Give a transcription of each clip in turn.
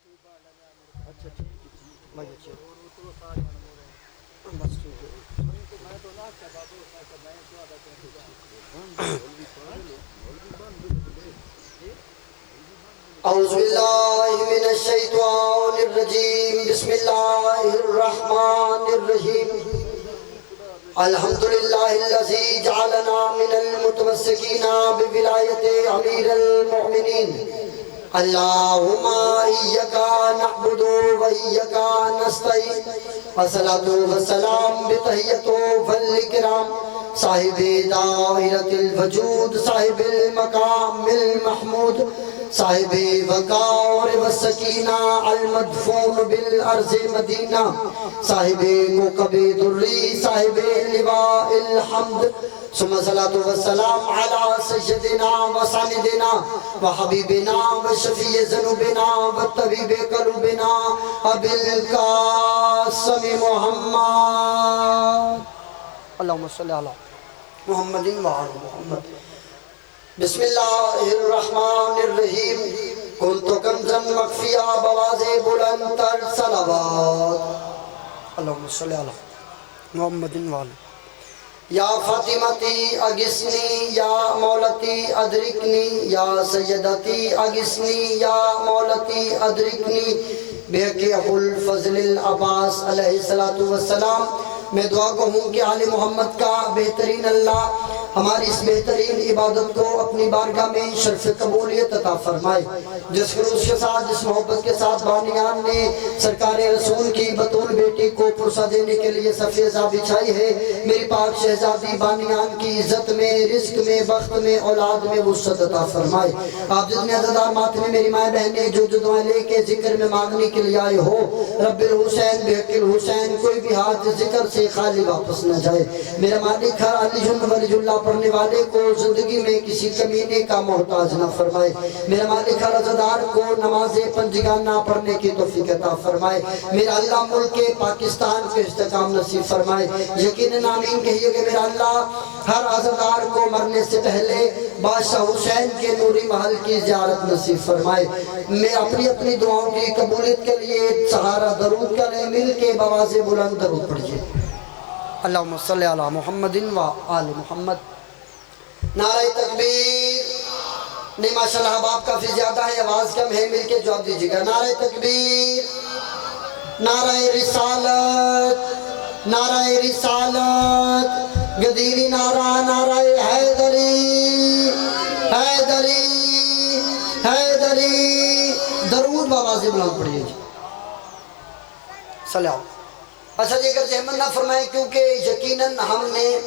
اچھا ٹھیک ہے بھائی اچھا بس ٹھیک ہے اعوذ باللہ من الشیطان الرجیم بسم اللہ الرحمن الرحیم الحمدللہ الذی جعلنا من المتمسکین بولایت امیر المؤمنین اللہم ایکا نعبد و ایکا نستعین الصلاة والسلام بتحیت والاکرام صاحب دائرۃ الوجود صاحب المقام المحمود صاحب وقار والسکینہ المدفون بالارض مدینہ صاحب موکب دری صاحب لواء الحمد ثم صلاة والسلام على سیدنا و سندنا و حبیبنا و شفیع ذنوبنا و طبیب قلوبنا ابی القاسم محمد اللہم صلی علی محمد و علی محمد بسم اللہ الرحمن الرحیم کنتو کنزن مخفیہ بواز بلند تر صلوات اللہم صلی علی محمد و علی یا فاطمتی اگسنی یا مولتی ادرکنی یا سیدتی اگسنی یا مولتی ادرکنی بحق ابو الفضل العباس علیہ السلام میں دعا کہوں کہ آل محمد کا بہترین اللہ ہماری اس بہترین عبادت کو اپنی بارگاہ میں شرف قبولیت عطا فرمائے جس خلوص کے ساتھ جس محبت کے ساتھ بانیان نے سرکار رسول کی بطول بیٹی کو پرسہ دینے کے لیے سفیزہ بچھائی ہے میری پاک شہزادی بانیان کی عزت میں رزق میں بخت میں اولاد میں وسعت عطا فرمائے آپ جتنے عزدار ماتمے میری مائیں بہنیں جو دعائیں لے کے ذکر میں مانگنے کے لیے آئے ہو رب الحسین بحق الحسین کوئی بھی ہاتھ ذکر سے خالی واپس نہ جائے میرا مالک ہر علی جن ولی اللہ پڑھنے والے کو زندگی میں کسی کمینے کا محتاج نہ فرمائے میرا مالک ہر عزدار کو نماز پنجگانہ پڑھنے کی توفیق عطا فرمائے میرا اللہ ملک پاکستان کے استحکام نصیب فرمائے یقیناً آمین کہیے کہ میرا اللہ ہر عزدار کو مرنے سے پہلے بادشاہ حسین کے نوری محل کی زیارت نصیب فرمائے میں اپنی اپنی دعاؤں کی قبولیت کے لیے سہارا درود کریں مل کے بواز بلند درود پڑھیے اللہم صلی علی محمد و آل محمد نعرہ تکبیر نہیں ماشاءاللہ احباب کافی زیادہ ہے آواز کم ہے مل کے جواب دیجیے گا نعرہ تکبیر نعرہ رسالت نعرہ رسالت گدیری نعرہ نعرہ حیدری حیدری حیدری درود بآواز بلند پڑھیے جی سلام اچھا جی اگر زحمت نہ فرمائیں کیونکہ یقیناً ہم نے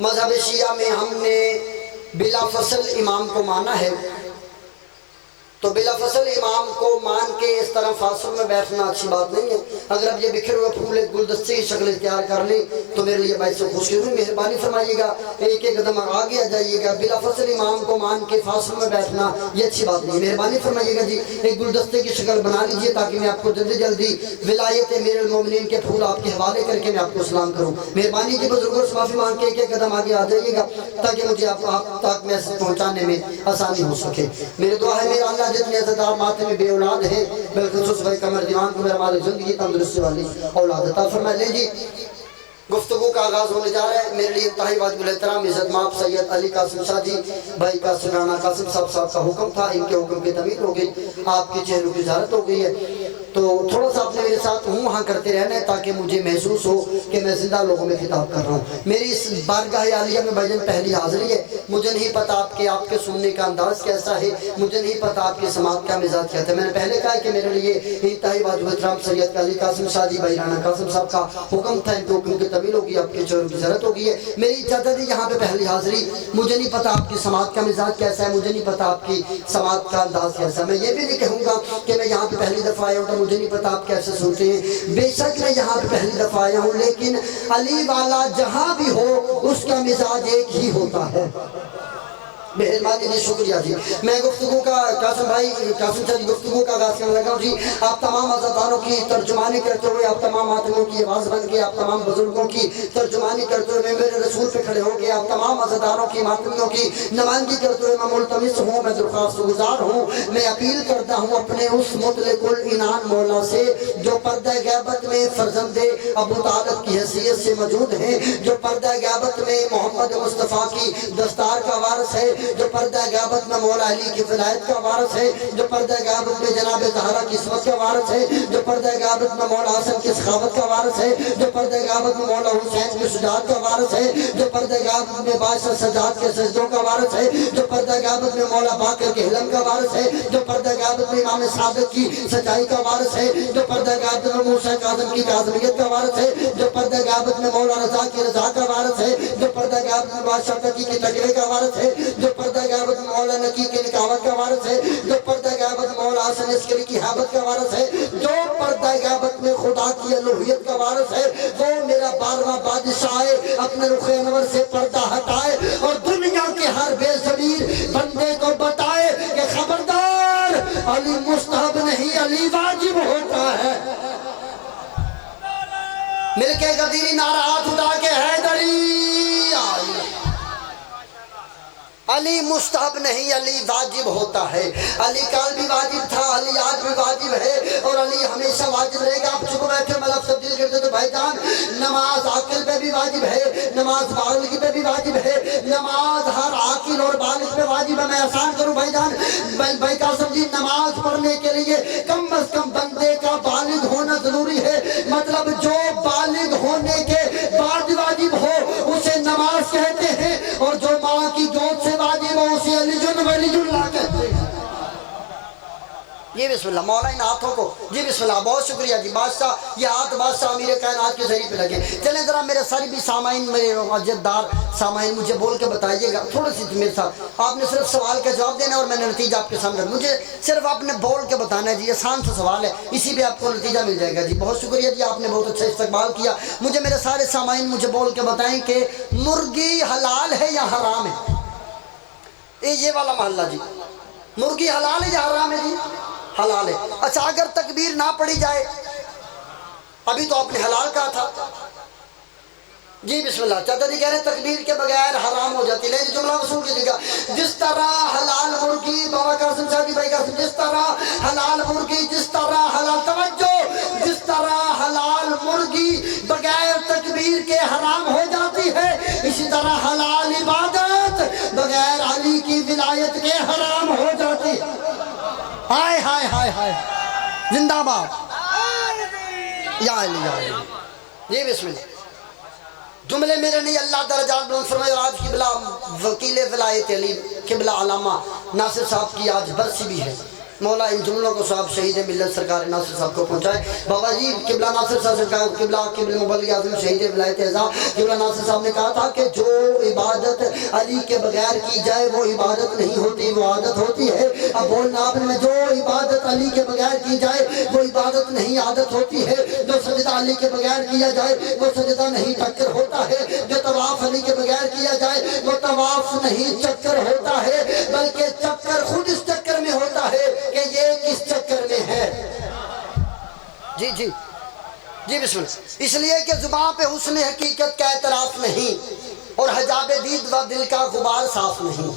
مذہب شیعہ میں ہم نے بلا فصل امام کو مانا ہے تو بلا فصل امام کو مان کے اس طرح فاصل میں بیٹھنا اچھی بات نہیں ہے اگر اب یہ بکھر ہوئے پھول ایک گلدستے کی شکل اختیار کر لیں تو میرے لیے باعث خوشی ہوئی مہربانی فرمائیے گا ایک ایک قدم آگے آ جائیے گا بلا فصل امام کو مان کے فاصل میں بیٹھنا یہ اچھی بات نہیں مہربانی فرمائیے گا جی ایک گلدستے کی شکل بنا لیجئے تاکہ میں آپ کو جلدی جلدی ولایت امیر المومنین کے پھول آپ کے حوالے کر کے میں آپ کو سلام کروں مہربانی کی بزرگوں سے معافی مانگ کے ایک ایک قدم آگے آ جائیے گا تاکہ مجھے آپ تک میسج پہنچانے میں آسانی ہو سکے میرے دعا ہے میرا اللہ جتنے عزتدار ماتے میں بے اولاد ہیں بالخصوص بھائی کمر دیوان کو میرا مالک زندگی تندرستی والی اولاد عطا فرمائے لیں جی گفتگو کا آغاز ہونے جا رہا ہے میرے لیے انتہائی واجب الاحترام عزت مآب سید علی قاسم شاہ جی بھائی قاسم رانا قاسم صاحب کا حکم تھا ان کے حکم کی تعمیل ہو گئی آپ کی چہروں کی زیارت ہو گئی ہے تو تھوڑا سا آپ نے میرے ساتھ ہوں وہاں کرتے رہنا ہے تاکہ مجھے محسوس ہو کہ میں زندہ لوگوں میں خطاب کر رہا ہوں میری اس بارگاہ عالیہ میں بھائی جان پہلی حاضری ہے مجھے نہیں پتا آپ کے سننے کا انداز کیسا ہے مجھے نہیں پتا آپ کی سماعت کا مزاج کیا تھا میں نے پہلے کہا کہ میرے لیے انتہائی واجب الاحترام سید علی قاسم شاہ جی بھائی رانا قاسم صاحب کا حکم تھا ان کے حکم کی طویل ہوگی آپ کے چہروں کی ضرورت ہوگی ہے میری اجازت ہے یہاں پہ پہلی حاضری مجھے نہیں پتا آپ کی سماعت کا مزاج کیسا ہے مجھے نہیں پتا آپ کی سماعت کا انداز کیسا ہے میں یہ بھی نہیں کہوں گا کہ میں یہاں پہ پہلی دفعہ آیا ہوں تو مجھے نہیں پتا آپ کیسے سنتے ہیں بے شک میں یہاں پہ پہلی دفعہ آیا ہوں لیکن علی والا جہاں بھی ہو اس کا مزاج ایک ہی ہوتا ہے مہربانی جی، شکریہ جی۔ میں گفتگو کا قاسم صاحب گفتگو کا آغاز کرنے لگا ہوں جی۔ آپ تمام عزیزانوں کی ترجمانی کرتے ہوئے، آپ تمام ماتمیوں کی آواز بن کے، آپ تمام بزرگوں کی ترجمانی کرتے ہوئے، میں میرے رسول پہ کھڑے ہو کے آپ تمام عزیزانوں کی ماتمیوں کی نمائندگی کرتے ہوئے میں ملتمس ہوں، میں درخواست گزار ہوں، میں اپیل کرتا ہوں اپنے اس مطلق العنان مولا سے جو پردہ غیبت میں فرزند ابو طالب کی حیثیت سے موجود ہیں، جو پردہ غیبت میں محمد مصطفیٰ کی دستار کا وارث ہے، جو پردہ غیبت میں مولا علی کی ولایت کا وارث ہے، جو پردہ غیبت میں جناب زہرا کی عصمت کا وارث ہے، جو پردہ غیبت میں مولا حسن کی سخاوت کا وارث ہے، جو پردہ غیبت میں مولا حسین کی شجاعت کا وارث ہے، جو پردہ غیبت میں بادشاہ سجاد کے سجدوں کا وارث ہے، جو پردہ غیبت میں مولا باقر کے حلم کا وارث ہے، جو پردہ غیبت میں امام صادق کی سچائی کا وارث ہے، جو پردہ غیبت میں موسیٰ کاظم کی کاظمیت کا وارث ہے، جو پردہ غیبت میں مولا رضا کی رضا کا وارث ہے، جو پردہ غیبت میں بادشاہ تقی کے تقوی کا وارث ہے، جو پردہ غیبت میں مولا نقی کے نکاوت کا وارث ہے، جو پردہ غیبت میں مولا حسن عسکری کی حابت کا وارث ہے، جو پردہ غیبت میں خدا کی الوہیت کا وارث ہے، وہ میرا 12واں بادشاہ اپنے رخ انور سے پردہ ہٹائے اور دنیا کے ہر بے ضمیر بندے کو بتائے کہ خبردار، علی مستحب نہیں، علی واجب ہوتا ہے۔ مل کے غدیری نعرہ ہاتھ اٹھا کے حیدری، علی مستحب نہیں، علی واجب ہوتا ہے۔ علی کال بھی واجب تھا، علی آج بھی واجب ہے، اور علی ہمیشہ واجب رہے گا۔ آپ چکو بیٹھے ملف تبدیل کرتے تو بھائی جان، نماز عاقل پہ بھی واجب ہے، نماز بالغ پہ بھی واجب ہے، نماز ہر عاقل اور بالغ پہ واجب ہے۔ میں آسان کروں بھائی جان، بھائی قاسم جی، نماز پڑھنے کے لیے کم از کم بندے کا بالغ ہونا ضروری ہے، مطلب جو بالغ ہونے کے بعد واجب ہو اسے نماز کہتے ہیں، اور جو ماں کی گود سے واجب ہو اسے علی ولی اللہ کہتے ہیں۔ یہ بسم اللہ، مولا ان ہاتھوں کو، جی بسم اللہ، بہت شکریہ جی۔ بادشاہ، یہ ہاتھ بادشاہ امیر کائنات کے ذریعے پہ لگے۔ چلیں ذرا میرے ساری بھی سامعین، میرے عزتدار سامعین، مجھے بول کے بتائیے گا تھوڑی سی میرے ساتھ، آپ نے صرف سوال کا جواب دینا ہے اور میں نے نتیجہ آپ کے سامنے، مجھے صرف آپ نے بول کے بتانا ہے جی، آسان سا سوال ہے، اسی پہ آپ کو نتیجہ مل جائے گا جی۔ بہت شکریہ جی، آپ نے بہت اچھا استقبال کیا۔ مجھے میرے سارے سامعین مجھے بول کے بتائیں کہ مرغی حلال ہے یا حرام ہے؟ یہ والا محلہ جی، مرغی حلال ہے یا حرام ہے جی؟ حلال ہے۔ اچھا، اگر تکبیر نہ پڑھی جائے، ابھی تو آپ نے حلال کہا تھا جی، بسم اللہ، چاچا جی کہہ رہے ہیں تکبیر کے بغیر حرام ہو جاتی ہے، لیکن جملہ وصول کیجیے گا، جس طرح حلال مرغی، بابا قاسم صاحب جی، بھائی قاسم، جس طرح حلال مرغی، جس طرح حلال، توجہ، جس طرح حلال مرغی بغیر تکبیر کے حرام ہو جاتی ہے، اسی طرح حلال عبادت بغیر علی کی ولایت کے حرام ہو جاتی ہے۔ ہائے ہائے ہائے ہائے، زندہ باد یا علی یا علی۔ یہ بسم اللہ، جملے میرے نہیں، اللہ درجات بلند فرمائے۔ اور آج قبلہ وکیل ولایت علی قبلہ علامہ ناصر صاحب کی آج برسی بھی ہے، مولا ان جملوں کو صاحب شہید ملت سرکار ناصر صاحب کو پہنچائے۔ بابا جی قبلہ ناصر صاحب سے کہا، قبلہ مبلغ اعظم شہید ولایت اعظم قبلہ ناصر صاحب نے کہا تھا کہ جو عبادت علی کے بغیر کی جائے وہ عبادت نہیں ہوتی، وہ عادت ہوتی ہے۔ اب بولنا آپ نے، جو عبادت علی کے بغیر کی جائے وہ عبادت نہیں، عادت ہوتی ہے۔ جو سجدہ علی کے بغیر کیا جائے وہ سجدہ نہیں، چکر ہوتا ہے۔ جو طواف علی کے بغیر کیا جائے وہ طواف نہیں، چکر ہوتا ہے، بلکہ چکر خود اس چکر میں ہوتا ہے کہ یہ کس چکر میں ہے۔ جی جی جی بسم اللہ، اس لیے کہ زبان پہ حسن حقیقت کا اعتراف نہیں اور حجاب دید و دل کا غبار صاف نہیں۔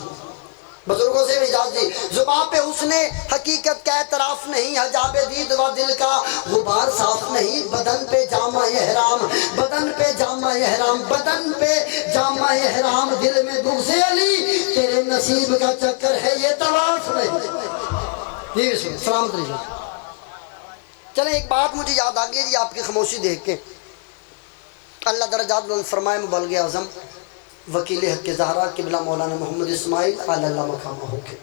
بزرگوں سے بھی اجازت دی، زبان پہ حسن حقیقت کا اعتراف نہیں، حجاب دید و دل کا غبار صاف نہیں، بدن پہ جامہ احرام، بدن پہ جامہ احرام، بدن پہ جامہ احرام، دل میں بغض علی، تیرے نصیب کا چکر ہے یہ طواف نہیں۔ جی بسم اللہ، سلامت رہیے۔ چلیں ایک بات مجھے یاد آ گئی جی آپ کی خاموشی دیکھ کے، اللہ درجات بلند فرمائے مبلغ اعظم وکیل حق زہرا قبلہ مولانا محمد اسماعیل علی اللہ مقامہ ہو کے،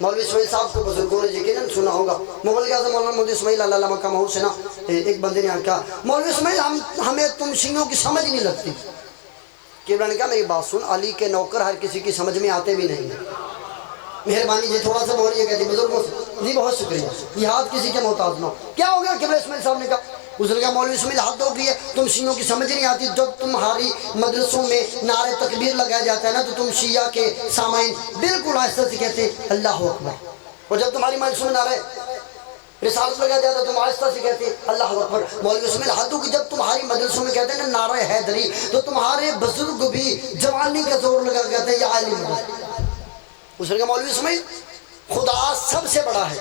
مولوی اسماعیل صاحب کو بزرگوں نے یقیناً سنا ہوگا، مبلغ اعظم مولانا محمد اسماعیل علی اللہ مقامہ ہو سے نا ایک بندے نے کہا، مولوی اسماعیل ہمیں تم شیعوں کی سمجھ نہیں لگتی۔ قبلہ نے کہا میری بات سن، علی کے نوکر ہر کسی کی سمجھ میں آتے بھی نہیں ہیں، مہربانی جی تھوڑا سا بولیے گا جی بزرگوں سے، جی بہت شکریہ، یہ ہاتھ کسی کے محتاج نہ ہو۔ کیا ہو گیا قبلہ اسماعیل صاحب نے کہا اس نے کہا مولوی اسماعیل حد ہو گئی ہے، تم شیعوں کی سمجھ نہیں آتی، جب تمہاری مدرسوں میں نعرہ تکبیر لگایا جاتا ہے نا تو تم شیعہ کے سامعین بالکل آہستہ سے کہتے ہیں اللہ اکبر، اور جب تمہاری مدرسوں میں نعرہ رسالت لگایا جاتا ہے تم آہستہ سے کہتے ہیں اللہ اکبر۔ مولوی اسماعیل حد ہو گئی، جب تمہاری مدرسوں میں کہتے ہیں نا نعرہ حیدری تو تمہارے بزرگ بھی جوانی کا زور لگا کہتے ہیں یا عالم ہے۔ اس نے کہا مولوی اسماعیل خدا سب سے بڑا ہے،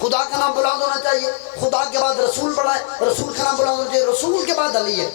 خدا کا نام بلند ہونا چاہیے، خدا کے بعد رسول بڑا ہے، رسول کا نام بلند ہونا چاہیے، رسول کے بعد علی ہے۔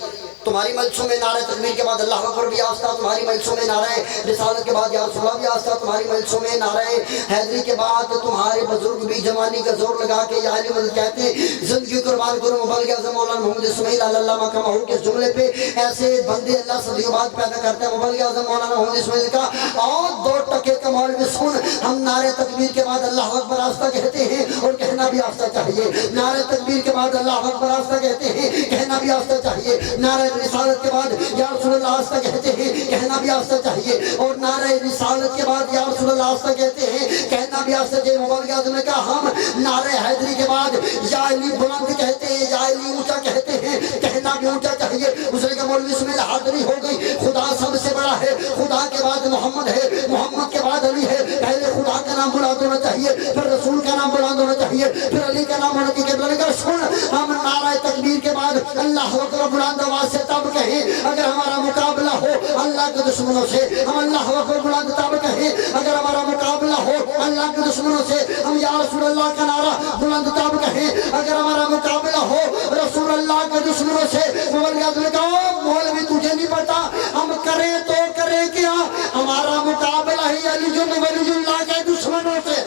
تمہاری مجلسوں میں نعرہ تکبیر کے بعد اللہ اکبر بھی آستہ، تمہاری مجلسوں میں نعرہ رسالت کے بعد یا رسول اللہ بھی آستہ، تمہاری مجلسوں میں نعرہ حیدری کے بعد تمہارے بزرگ بھی جوانی کا زور لگا کے یا علی مدد کہتے ہیں زندگی قربان کرو مبلغ اعظم مولانا محمد اسماعیل اللہ مقامہ کے جملے پہ ایسے بندے اللہ صدیوں بعد پیدا کرتے ہیں۔ مبلغ اعظم مولانا محمد اسماعیل کا اور 2 ٹکے کا مولوی سن، ہم نعرہ تکبیر کے بعد اللہ اکبر آستہ کہتے ہیں اور کہنا بھی آستہ چاہیے، نعرہ تکبیر کے بعد اللہ اکبر آستہ کہتے ہیں، کہنا بھی آستہ چاہیے، نعرہ رسالت کے بعد یا رسول اللہ آستہ کہتے ہیں، کہنا بھی آستہ چاہیے، اور نعرہ رسالت کے بعد یا رسول اللہ آستہ کہتے ہیں، کہنا بھی آستہ چاہیے۔ مبلغ اعظم نے کہا ہم نعرہ حیدری کے بعد یا علی بلند کہتے ہیں، یا علی اونچا کہتے ہیں، کہنا بھی اونچا چاہیے۔ اس نے کہا مولوی اسماعیل حاضری ہو گئی، خدا سب سے بڑا ہے، خدا کے بعد محمد ہے، محمد کے بعد علی ہے، پہلے خدا کا نام بلند ہونا چاہیے، پھر رسول کا نام بلند ہونا چاہیے، پھر علی کا نام ہونا چاہیے۔ نے کہا سن، ہم نعرہ تکبیر کے بعد اللہ اکبر بلند آواز سے تب کہیں اگر ہمارا مقابلہ ہو اللہ کے دشمنوں سے، ہم اللہ اکبر بلند تب کہیں اگر ہمارا مقابلہ ہو اللہ کے دشمنوں سے، ہم یا رسول اللہ کا نعرہ بلند تب کہیں اگر ہمارا مقابلہ ہو رسول اللہ کے دشمنوں سے۔ مولوی اعظم نے کہا مولوی تجھے نہیں پتا ہم کریں تو کریں کیا، ہمارا مقابلہ ہی علی ولی اللہ کے دشمنوں سے۔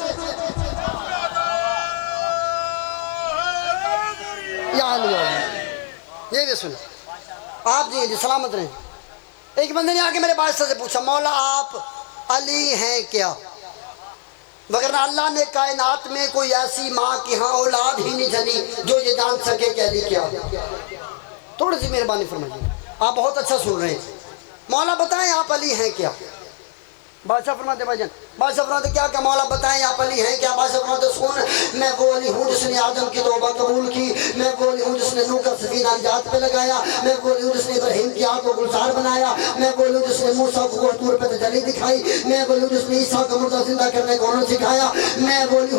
یہ بھی سنو آپ جی سلامت رہیں۔ ایک بندے نے آگے میرے بادشاہ سے پوچھا مولا آپ علی ہیں کیا؟ وگرنہ اللہ نے کائنات میں کوئی ایسی ماں کی ہاں اولاد ہی نہیں جنی جو یہ جان سکے کہ علی کیا۔ تھوڑی سی مہربانی فرمائیے، آپ بہت اچھا سن رہے ہیں۔ مولا بتائیں آپ علی ہیں کیا؟ بادشاہ فرماتے بھائی جان، بادشاہ فرماتے کیا کہ مولا بتائیں آپ علی ہیں کیا؟ بادشاہ فرماتے سن، میں وہ علی ہوں جس نے آدم کی توبہ قبول کی، میں وہ علی ہوں جس نے نوح کا سفینہ نجات پہ لگایا، میں وہ علی ہوں جس نے ابراہیم کی آگ کو گلزار بنایا، میں وہ علی ہوں جس نے موسیٰ کو طور پہ تجلی دکھائی، میں وہ علی ہوں جس نے عیسیٰ کو مردہ زندہ کرنے کو انہوں سکھایا، میں وہ علی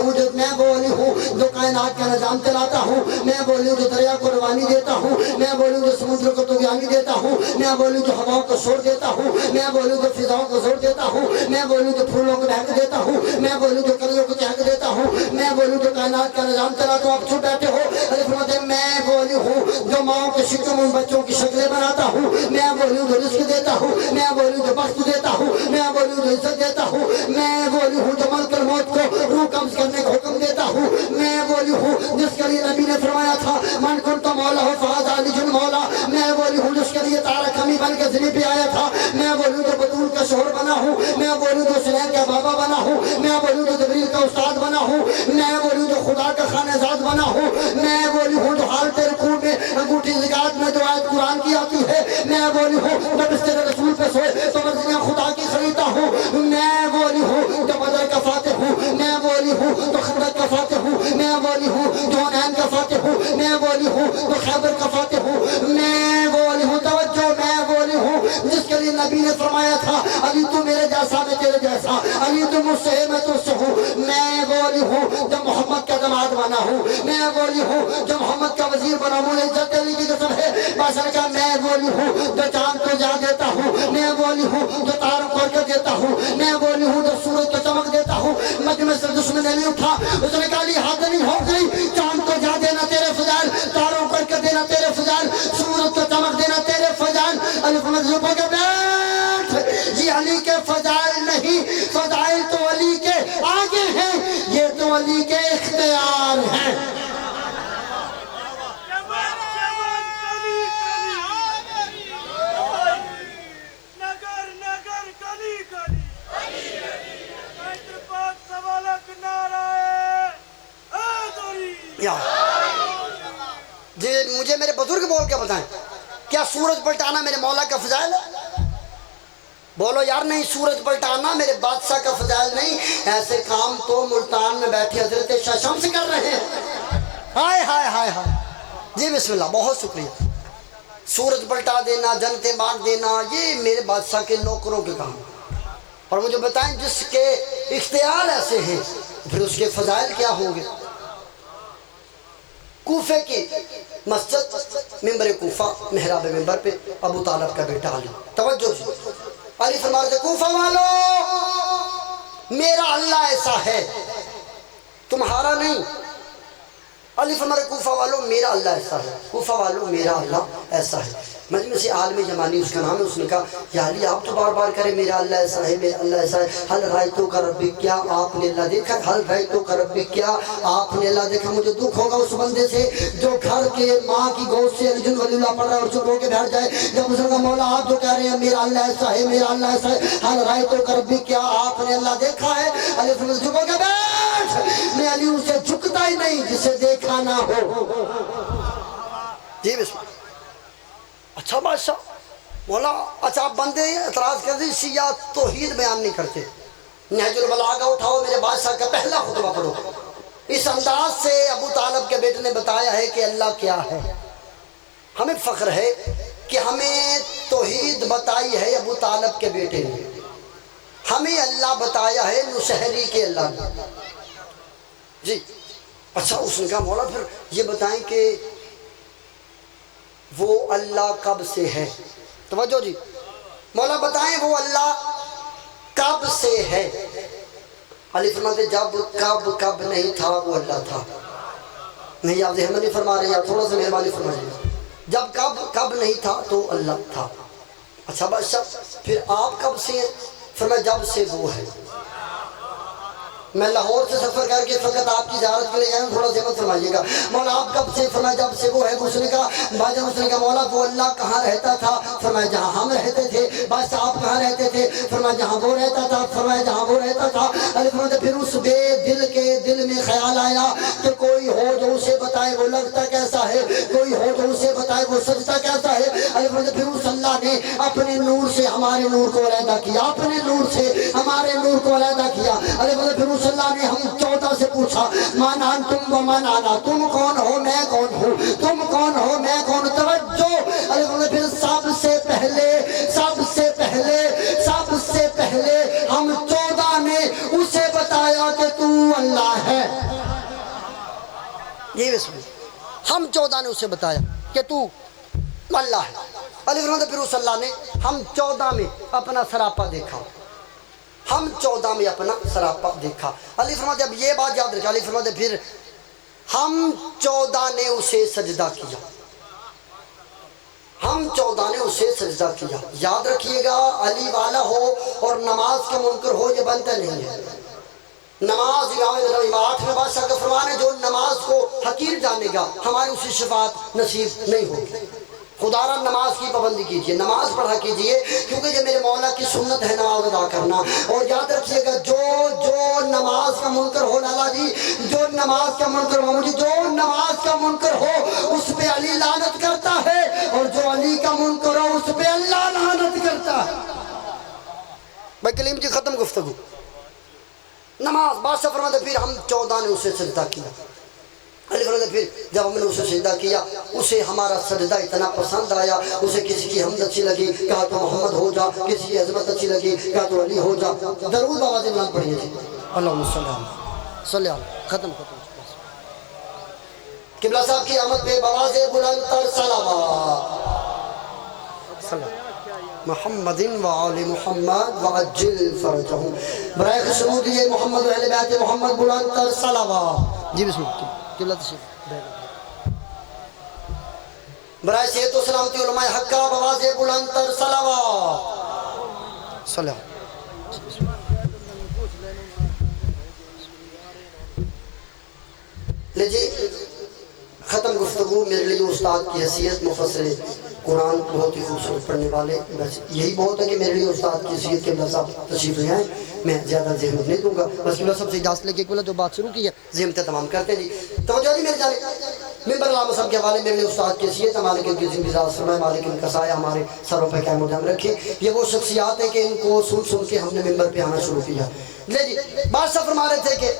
ہوں جو کائنات کا نظام چلاتا ہوں، میں وہ علی ہوں جو دریا کو روانی دیتا ہوں، میں وہ علی ہوں جو سمندر کو طغیانی دیتا ہوں، میں وہ علی ہوں جو ہواؤں کو شور دیتا ہوں، میں وہ علی ہوں جو فضاؤں کو زور دیتا ہوں، میں بولوں جو پھولوں کو بہک دیتا ہوں، میں بولوں جو کلیوں کو چہک دیتا ہوں، میں بولوں جو کائنات کا نظام چلاتا ہوں۔ آپ چھو بیٹھے ہو، فرماتے ہیں میں بولی ہوں جو ماؤں کے شکم ان بچوں کی شکلیں بناتا ہوں، میں بولوں جو رزق دیتا ہوں، میں بولوں جو بخت دیتا ہوں، میں بولوں جو عزت دیتا ہوں، میں بولی ہوں جو ملک الموت کو روح قبض کرنے کا حکم دیتا ہوں، میں بولی ہوں جس کے لیے نبی نے فرمایا تھا من کنت مولا ہو فہذا علی مولا، میں بولی ہوں جس کے لیے تارا کمی بن کے زمین پہ آیا تھا، میں بولوں جو بطول کا شوہر بنا ہوں، میں بولوں جو سلیم کا بابا بنا ہوں، میں بولوں جو جبریل کا استاد بنا ہوں، میں بولوں جو خدا کا خانہ زاد بنا ہوں، میں بولی ہوں جو حالت رکوع میں انگوٹھی زکات میں جو آیت قرآن کی آتی ہے، میں بولی ہوں جب بستر رسول پہ سوئے تو مرضیاں خدا کی خریدتا ہوں، میں بولی ہوں جو بدر کا فاتح ہوں، میں بولی ہوں جو خندق کا فاتح ہوں، میں بولی ہوں جو حنین کا فاتح ہوں، میں بولی ہوں جو خیبر کا فاتح ہوں، میں بولی ہوں توجہ میں بولی ہوں جس کے لیے نبی نے فرمایا تھا علی تو میرے جیسا میں تیرے جیسا، علی تو مجھ سے ہے میں تجھ سے ہوں، میں بولی ہوں جب محمد کا داماد بنا ہوں، میں بولی ہوں جو محمد کا وزیر بنا ہوں، عزت علی کی قسم ہے بادشاہ کا، میں بولی ہوں جو چاند کو جا دیتا ہوں، میں بولی ہوں جو تاروں کو کر دیتا ہوں، میں بولی ہوں جو سورج کو چمک دیتا ہوں۔ مجمع سے دشمن نے نہیں اٹھا، اس نے کہا علی حد نہیں ہو گئی، چاند کو جا دینا تیرے فضائل، تاروں کو کر دینا تیرے فضائل، سورج کو چمک دینا تیرے فضائل۔ علی فرماتے ہیں کہ بیٹھ، یہ علی کے فضائل نہیں، فضائل تو علی کے آگے ہیں، یہ تو علی کے اختیار ہیں۔ جی مجھے میرے بزرگ بول کے بتائیں کیا سورج پلٹانا میرے مولا کا فضائل ہے؟ بولو یار نہیں، سورج پلٹانا میرے بادشاہ کا فضائل نہیں، ایسے کام تو ملتان میں بیٹھے حضرت شاہ شمس کر رہے ہیں۔ ہائے ہائے ہائے ہائے، جی بسم اللہ، بہت شکریہ۔ سورج پلٹا دینا، جنتیں بانٹ دینا، یہ میرے بادشاہ کے نوکروں کے کام، اور مجھے بتائیں جس کے اختیار ایسے ہیں پھر اس کے فضائل کیا ہوں گے۔ کوفے کی مسجد، ممبر کوفہ، محراب ممبر پہ ابو طالب کا بیٹا علی، توجہ جی، علی فرماتے تھے کوفہ والو میرا اللہ ایسا ہے تمہارا نہیں۔ علی فرماتے کوفہ والو میرا اللہ ایسا ہے، کوفہ والو میرا اللہ ایسا ہے۔ مجلس عالم جمانی اس کا نام ہے، اس نے کہا یا علی آپ تو بار بار کریں میرا اللہ ایسا ہے، میرا اللہ ایسا ہے، حل رائتو کا ربی، کیا آپ نے اللہ دیکھا؟ حل رائتو کا ربی، کیا آپ نے اللہ دیکھا؟ مجھے دکھ ہوگا اس بندے سے جو گھر کے ماں کی گود سے علی ولی اللہ پڑھ رہا ہے اور چپ ہو کے بیٹھ جائے جب اس کا مولا آپ جو کہہ رہے ہیں میرا اللہ ایسا ہے، میرا اللہ ایسا ہے، حل رائتو کا ربی، کیا آپ نے اللہ دیکھا ہے؟ علی فرماتے چپ ہو کے بیٹھ، میں علی اسے جھکتا ہی نہیں جسے دیکھا نہ ہو۔ جی بسم اللہ۔ اچھا بادشاہ، مولا اچھا آپ بندے اعتراض کر دی شیعہ توحید بیان نہیں کرتے، نہج البلاغہ اٹھاؤ، میرے بادشاہ کا پہلا خطبہ پڑھو۔ اس انداز سے ابو طالب کے بیٹے نے بتایا ہے کہ اللہ کیا ہے۔ ہمیں فخر ہے کہ ہمیں توحید بتائی ہے ابو طالب کے بیٹے نے، ہمیں اللہ بتایا ہے نشہری کے اللہ نے۔ جی اچھا، اس نے کہا مولا پھر یہ بتائیں کہ وہ اللہ کب سے ہے؟ توجہ جی، مولا بتائیں وہ اللہ کب سے ہے؟ علی فرماتے جب کب نہیں تھا وہ اللہ تھا۔ نہیں آپ ذہن نہیں فرما رہے، آپ تھوڑا سا مہربانی فرمائیے، جب کب نہیں تھا تو اللہ تھا۔ اچھا بادشاہ پھر آپ کب سے ہیں؟ فرمایا جب سے وہ ہے۔ میں لاہور سے سفر کر کے فقط آپ کی زیارت کے لیے آیا ہوں، تھوڑا سہمت فرمائیے گا۔ مولا آپ کب سے؟ فرمایا جب سے وہ ہے۔ اس نے کہا بادشاہ، اس نے کہا مولا وہ اللہ کہاں رہتا تھا؟ فرمایا جہاں ہم رہتے تھے۔ بادشاہ آپ کہاں رہتے تھے؟ فرمایا جہاں وہ رہتا تھا۔ فرمایا جہاں وہ رہتا تھا۔ علی فرماتے پھر اس بے دل کے دل میں خیال آیا کہ کوئی ہو جو اسے بتائے وہ لگتا کیسا ہے، کوئی ہو جو اسے بتائے وہ سجدہ کیسا ہے۔ علی فرماتے پھر اس اللہ نے اپنے نور سے ہمارے نور کو علیحدہ کیا، اپنے نور سے ہمارے نور کو علیحدہ کیا۔ علی فرماتے پھر اس اللہ نے ہم 14 سے پوچھا من انتم و من انا، تم کون ہو میں کون ہوں، تم کون ہو میں کون۔ توجہ، علی فرماتے پھر سب سے پہلے ہم 14 نے اسے بتایا کہ تو اللہ ہے۔ یہ بسم اللہ، ہم 14 نے اسے بتایا کہ تو اللہ ہے۔ علی فرماتے پھر اس اللہ نے ہم 14 میں اپنا سراپا دیکھا، ہم 14 میں اپنا سراپا دیکھا۔ علی فرماتے اب یہ بات یاد رکھا، علی فرماتے پھر ہم 14 نے اسے سجدہ کیا، ہم 14 نے اسے سجدہ کیا۔ یاد رکھیے گا علی والا ہو اور نماز کا منکر ہو یہ بنتا نہیں ہے۔ نماز امام 8 میں بادشاہ کا فرمان ہے جو نماز کو حقیر جانے گا ہماری اسی شفاعت نصیب نہیں ہوگی۔ خدا را نماز کی پابندی کیجئے، نماز پڑھا کیجئے، کیونکہ یہ میرے مولا کی سنت ہے نماز ادا کرنا۔ اور یاد رکھیے گا جو نماز کا منکر ہو، لالا جی جو نماز کا منکر ہو، مجھے جو نماز کا منکر ہو اس پہ علی لعنت کرتا ہے، اور جو علی کا منکر ہو اس پہ اللہ لعنت کرتا ہے۔ بھائی کلیم جی ختم گفتگو۔ نماز بادشاہ فرماتے پھر ہم 14 نے اسے سجدہ کیا۔ علی فرماتے پھر جب ہم نے اسے سجدہ کیا اسے ہمارا سجدہ اتنا پسند آیا، اسے کسی کی حمد اچھی لگی کہا تو محمد ہو جا، کسی کی عظمت اچھی لگی کہا تو علی ہو جا۔ درود آواز بلند پڑھیے جی، اللہم صلی اللہ ختم۔ قبلہ صاحب کی آمد پہ بآواز بلند تر صلوات محمد و آل محمد وعجل فرجہم، برائے خشنودی محمد و اہل بیت محمد بلند تر صلوات۔ جی بسم اللہ، قبلہ تشریف برائے صحت و سلامتی علماء حقہ بآواز بلند تر صلوات۔ لیجئے ختم گفتگو میرے لیے استاد کی حیثیت مفسر قرآن بہت ہی خوبصورت پڑھنے والے، بس یہی بہت ہے کہ میرے لیے استاد کی حیثیت کے قبلہ صاحب تشریف لے آئیں، میں زیادہ زحمت نہیں دوں گا، بس قبلہ صاحب سے اجازت لے کے قبلہ جو بات شروع کی ہے زحمتیں تمام کرتے ہیں جی۔ توجہ جی میرے جانے ممبر علامہ صاحب کے حوالے میرے لیے استاد کی حیثیت، مالک ان کی زندگی راز فرمائے، مالک ان کا سایہ ہمارے سروں پہ قائم و دائم رکھے۔ یہ وہ شخصیات ہیں کہ ان کو سن کے ہم نے ممبر پہ آنا شروع کیا۔ لے جی بادشاہ فرما رہے تھے کہ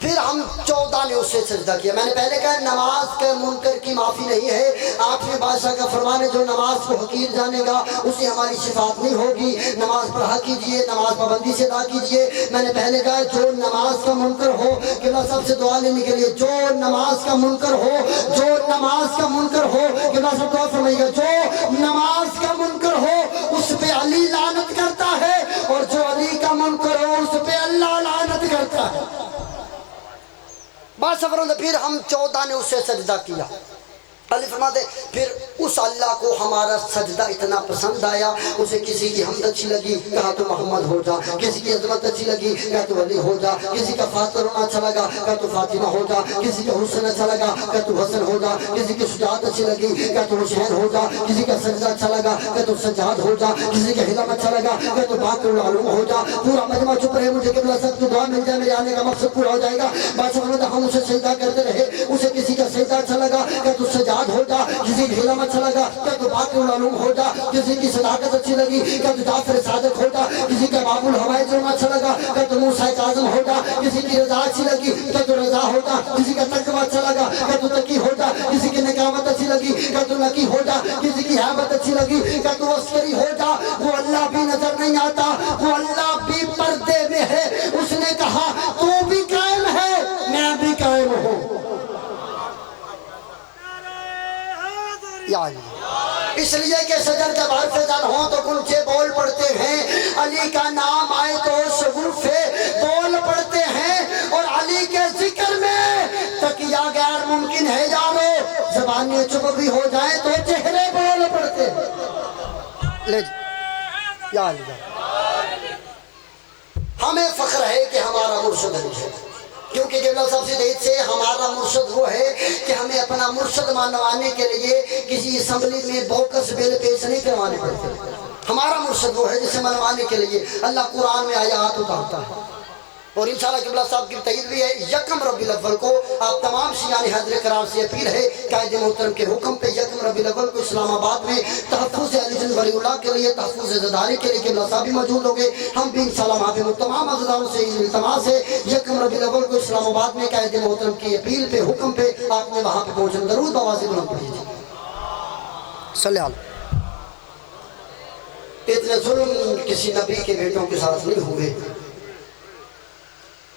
پھر ہم 14 نے اس سے سجدہ کیا. میں نے پہلے کہا نماز کے منکر کی معافی نہیں ہے. 8ویں بادشاہ کا فرمان ہے جو نماز کو حقیر جانے گا اسے ہماری شفاعت نہیں ہوگی. نماز پڑھا کیجئے, نماز پابندی سے ادا کیجئے. میں نے پہلے کہا جو نماز کا منکر ہو, قبلہ صاحب سے دعا لینے کے لیے, جو نماز کا منکر ہو, جو نماز کا منکر ہو, قبلہ صاحب دعا فرمائیے گا, جو نماز کا منکر ہو اس پہ علی لعنت کرتا ہے, اور جو علی کا منکر ہو اس پہ اللہ لعنت کرتا ہے. بات سفروں سے پھر ہم 14 نے اس سے سجدہ کیا. علی فرماتے پھر اس اللہ کو ہمارا سجدہ اتنا پسند آیا, اسے کسی کی حمد اچھی لگی کہا تو محمد ہو جا, کسی کی عظمت اچھی لگی کہا تو علی ہو جا, کسی کا فاطر ہونا اچھا لگا کہا تو فاطمہ ہو جا, کسی کا حسن اچھا لگا کہا تو حسن ہو جا, کسی کی شجاعت اچھی لگی کہا تو حسین ہو جا, کسی کا سجدہ اچھا لگا کہا تو سجاد ہو جا, کسی کا حلم اچھا لگا کہا تو باقر العلوم ہو جا. پورا مجمع چپ رہے, مجھے قبلہ صاحب کی دعا مل جائے, میرے آنے کا مقصد پورا ہو جائے گا. بادشاہ ہم اسے سجدہ کرتے رہے, اسے کسی کا سجدہ اچھا لگا کہا تو سجاد ہو جا, کسی کی حلم اچھا لگا کہا تو باقر العلوم ہو جا, کسی کی صداقت اچھی لگی کہا تو جعفر صادق ہو جا, کسی کا باب الحوائج اچھا لگا کہا تو موسیٰ کاظم ہو جا, کسی کی رضا اچھی لگی کہا تو رضا ہو جا, کسی کا تقوی اچھا لگا کہا تو تقی ہو جا, کسی کی نکامت اچھی لگی کہا تو نقی ہو جا, کسی کی حیبت اچھی لگی کہا تو عسکری ہو جا. وہ اللہ بھی نظر نہیں آتا, وہ اللہ بھی پردے میں ہے. اس نے کہا تو بھی قائم ہے, میں بھی قائم ہوں. اس لیے کہ سجر جب حرف زن ہوں تو گنجے بول پڑتے ہیں, علی کا نام آئے تو شگوفے بول پڑتے ہیں, اور علی کے ذکر میں تقیہ غیر ممکن ہے یارو, زبانیں چپ بھی ہو جائیں تو چہرے بول پڑتے ہیں. لے یا علی ہمیں فخر ہے کہ ہمارا مرشد علی ہے, کیونکہ قبلہ صاحب سے دید سے ہمارا مرشد وہ ہے کہ ہمیں اپنا مرشد منوانے کے لیے کسی اسمبلی میں بوکس بل پیش نہیں کروانے پڑتے. ہمارا مرشد وہ ہے جسے منوانے کے لیے اللہ قرآن میں آیات اتارتا ہے. اور انشاءاللہ قبلہ صاحب کی تائید بھی ہے. 1 ربیع الاول کو آپ تمام شیعان حضرت کرام سے اپیل ہے قائد محترم کے حکم پہ 1 ربیع الاول کو اسلام آباد میں تحفظ علی جن ولی اللہ کے لیے, تحفظ زداری کے لیے قبلہ صاحب بھی موجود ہوں گے. ہم بھی انشاءاللہ وہاں پہ تمام عزیزانوں سے التماس ہے 1 ربیع الاول کو اسلام آباد میں قائد محترم کی اپیل پہ حکم پہ آپ نے وہاں پہ پہنچنا, درود بآواز بلند پڑھیے صلی اللہ. اتنے ظلم کسی نبی کے بیٹوں کے ساتھ نہیں ہوئے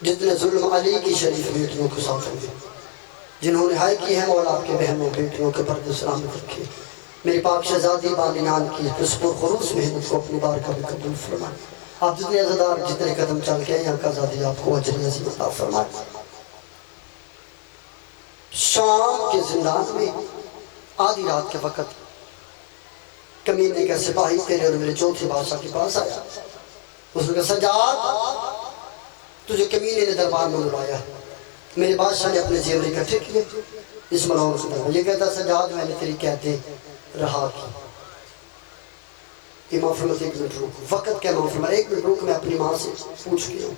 جتنے ظلم علی کی شریف بیٹیوں کے ساتھ ہوئے, جنہوں نے ہائے کی ہے مولا آپ کے بہنوں بیٹیوں کے پردے سلامت رکھے. میری پاک شہزادی بالینان کی پرسپور خروس محنت کو اپنی بار کا بھی قبول فرمائے. آپ جتنے عزدار جتنے قدم چل کے یہاں کا زادی آپ کو اجر عظیم عطا فرمائے. شام کے زندان میں آدھی رات کے وقت کمینے کا سپاہی تیرے اور میرے چوتھے بادشاہ کے پاس آیا. اس نے کہا سجاد تجھے کمینے نے دربار میں بلایا ہے. میرے بادشاہ نے اپنے زیور اکٹھے کیے, اس ملعون سے کہا, یہ کہتا سجاد میں نے تیری کہتے رہا کی. امام فرماتے 1 منٹ روک, وقت کیا امام فرماتے 1 منٹ روک, میں اپنی ماں سے پوچھ کے ہوں.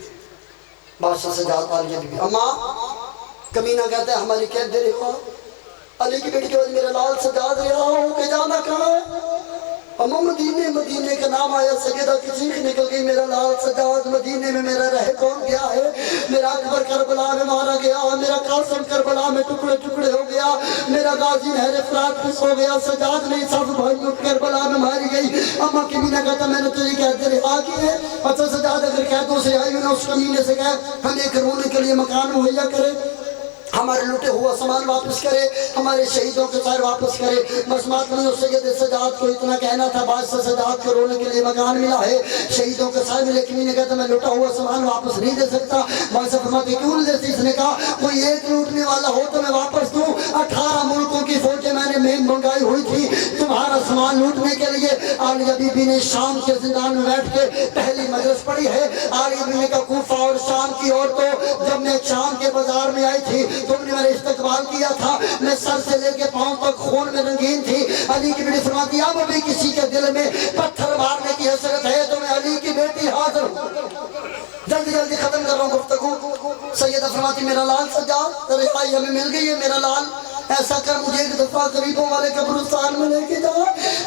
بادشاہ سجاد عالیہ بی بی, اماں کمینہ کہتا ہے ہماری قید دے رہا, علی کی بیٹی کے بعد میرا لال سجاد رہا ہو کہ جانا کہاں ہے. اما مدینے کا نام آیا, سجدہ کی چیخ نکل گئی, میرا لال سجاد مدینے میں میرا رہ کون گیا ہے. میرا اکبر کربلا میں مارا گیا, میرا قاسم کربلا میں ٹکڑے ٹکڑے ہو گیا, میرا غازی نہر فرات پس ہو گیا. سجاد نہیں سب بھائیوں کربلا میں ماری گئی. اما کمینہ کہتا میں نے تجھے کہتے رہا کی ہے. اچھا سجاد اگر قیدوں سے آئی ہونا اس کمینے سے کہے ہمیں ایک رونے کے لیے مکان مہیا کرے, ہمارے لوٹے ہوا سامان واپس کرے, ہمارے شہیدوں کے سائر واپس کرے. مسمات میں اس سید سجاد کو اتنا کہنا تھا, بادشاہ سجاد کو رونے کے لیے مکان ملا ہے, شہیدوں کے سائر ملے. کمینے کہتا میں لوٹا ہوا سامان واپس نہیں دے سکتا. بادشاہ فرماتے کیوں نہیں دیتی؟ اس نے کہا کوئی ایک لوٹنے والا ہو تو میں واپس دوں. 18 ملکوں کی فوجیں میں نے مہم منگائی ہوئی تھی تمہارا سامان لوٹنے کے لیے. عالیہ بی بی نے شام کے زندان میں بیٹھ کے پہلی مجلس پڑھی ہے. عالیہ بی بی کا کوفہ اور شام کی عورتوں, جب میں شام کے بازار میں آئی تھی تم نے میرا استقبال کیا تھا, میں سر سے لے کے پاؤں تک خون میں رنگین تھی. علی کی بیٹی فرماتی اب بھی کسی کے دل میں پتھر مارنے کی حسرت ہے تو میں علی کی بیٹی حاضر ہوں. جلدی جلدی ختم کر رہا ہوں گفتگو. سیدہ فرماتی میرا لال سجاد رہائی ہمیں مل گئی ہے, میرا لال ایسا کر مجھے ایک دفعہ غریبوں والے قبرستان میں لے کے جا.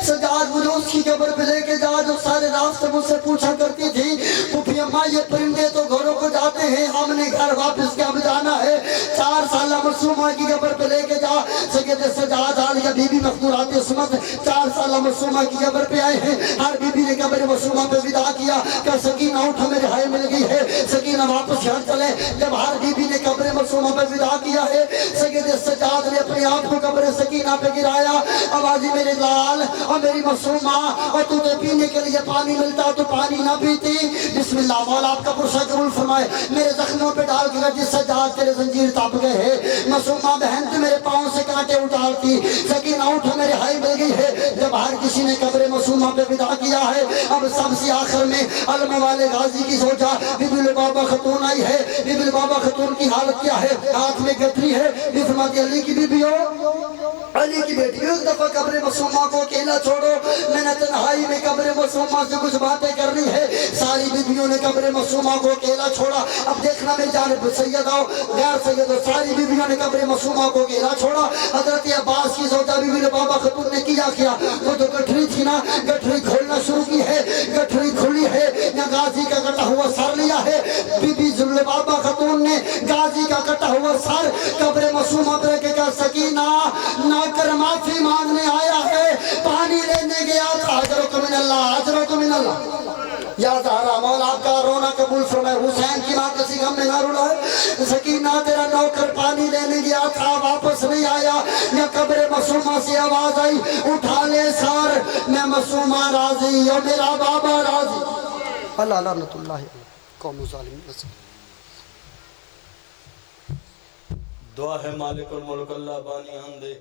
سجاد مجھے اس کی قبر پہ لے کے جا جو سارے راستے مجھ سے پوچھا کرتی تھی پھوپھی اماں یہ پرندے تو گھروں کو جاتے ہیں, ہم نے گھر واپس کب جانا ہے؟ 4 سالہ معصومہ کی قبر پہ لے کے جا۔ سید سجاد عالیہ بی بی مقدورات عصمت 4 سالہ معصومہ کی قبر پہ آئے ہیں۔ ہر بی بی نے قبر معصومہ پہ وداع کیا کہ سکینہ اٹھ ہمیں رہائی مل گئی ہے، سکینہ واپس گھر چلے۔ جب ہر بی بی نے قبر معصومہ پہ وداع کیا ہے، سید سجاد نے اپنے آپ کو قبر سکینہ پہ گرایا۔ آوازی میرے لال اور میری معصومہ، اور تو پینے کے لیے پانی ملتا تو پانی نہ پیتی؟ بسم اللہ، مولا آپ کا پرشہ قبول فرمائے۔ میرے زخموں پہ ڈال کے جس سجاد تیرے زنجیر تپ گئے ہیں، معصومہ بہن تو میرے پاؤں سے کانٹے اٹھالتی، سکینہ اٹھ ہمیں رہائی مل گئی ہے۔ جب ہر کسی نے قبر معصومہ پہ وداع کیا ہے، اب سب سے آخر میں علم والے غازی کی زوجہ بی بی لبابہ خاتون آئی ہے۔ بی بی لبابہ خاتون کی حالت کیا ہے؟ ہاتھ میں گٹری ہے۔ بی فرماتی علی کی بی بی ہو، علی کی بیٹی، ایک دفعہ قبر معصومہ کو اکیلا چھوڑو، میں نے تنہائی میں قبر معصومہ سے کچھ باتیں کرنی ہے۔ ساری بیویوں نے قبر معصومہ کو اکیلا چھوڑا۔ اب دیکھنا میری جانب سید آؤ، غیر سید آؤ، ساری بیویوں نے قبر معصومہ کو اکیلا چھوڑا۔ حضرت عباس کی زوجہ بی بی لبابہ خاتون نے کیا وہ تو گٹھری تھی نا، گٹھری کھولنا شروع کی ہے، گٹھری کھلی ہے، یا غازی کا کٹا ہوا سر لیا ہے۔ بی بی لبابہ خاتون نے غازی کا کٹا ہوا سر قبر معصومہ پر کے کہا سکینہ نوکر معافی مانگنے آیا ہے، پانی لینے گیا تھا، اجرک من اللہ، اجرک من اللہ۔ یا زہرا مولا آپ کا رونا قبول فرمائے، حسین کی ماں کسی غم میں نہ رلائے۔ سکینہ تیرا نوکر پانی لینے گیا تھا، واپس نہیں آیا، یا قبر معصومہ سے آواز آئی اٹھا لے سار، میں معصومہ راضی اور میرا بابا راضی۔ اللہ لعنت اللہ قوم ظالم۔ دعا ہے مالک الملک اللہ بانی ہم دے